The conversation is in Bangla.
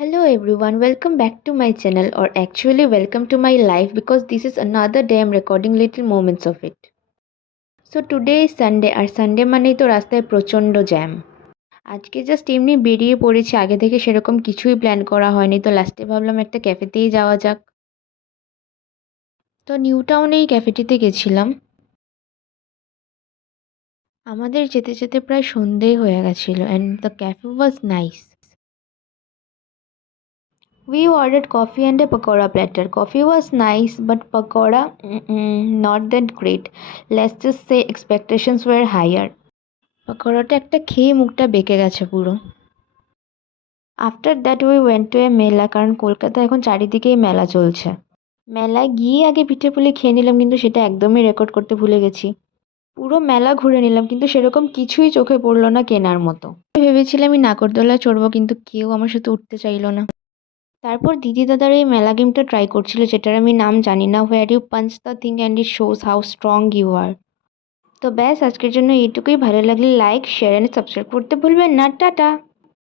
Hello everyone, welcome back to my channel, or actually welcome to my life because this is another day I'm recording little moments of it. So today is Sunday আর সানডে মানেই তো রাস্তায় প্রচণ্ড জ্যাম। আজকে জাস্ট এমনি বেরিয়ে পড়েছি, আগে থেকে সেরকম কিছুই প্ল্যান করা হয়নি, তো লাস্টে ভাবলাম একটা ক্যাফেতেই যাওয়া যাক। তো নিউ টাউনে এই ক্যাফেটিতে গেছিলাম। আমাদের যেতে যেতে প্রায় সন্ধেই হয়ে গেছিলো and the cafe was nice. We ordered coffee and a pakora platter. Coffee was nice, but pakora, not that great. Let's just say expectations were higher. পাকোড়াটা একটা খেয়ে মুখটা বেঁকে গেছে পুরো। After that we went to a mela, কারণ কলকাতায় এখন চারিদিকেই মেলা চলছে। মেলায় গিয়ে আগে পিঠে পুলি খেয়ে নিলাম, কিন্তু সেটা একদমই রেকর্ড করতে ভুলে গেছি। পুরো মেলা ঘুরে নিলাম, কিন্তু সেরকম কিছুই চোখে পড়লো না কেনার মতো। ভেবেছিলাম আমি নাগরদোলায় চড়বো, কিন্তু কেউ আমার সাথে উঠতে চাইলো না। তারপর দিদি দাদার এই মেলা গেমটা ট্রাই করছিল, যেটার আমি নাম জানি না। Where you punch the thing and it shows how strong you are. তো ব্যাস, আজকের জন্য এইটুকুই। ভালো লাগলে লাইক, শেয়ার অ্যান্ড সাবস্ক্রাইব করতে ভুলবেন না। টাটা।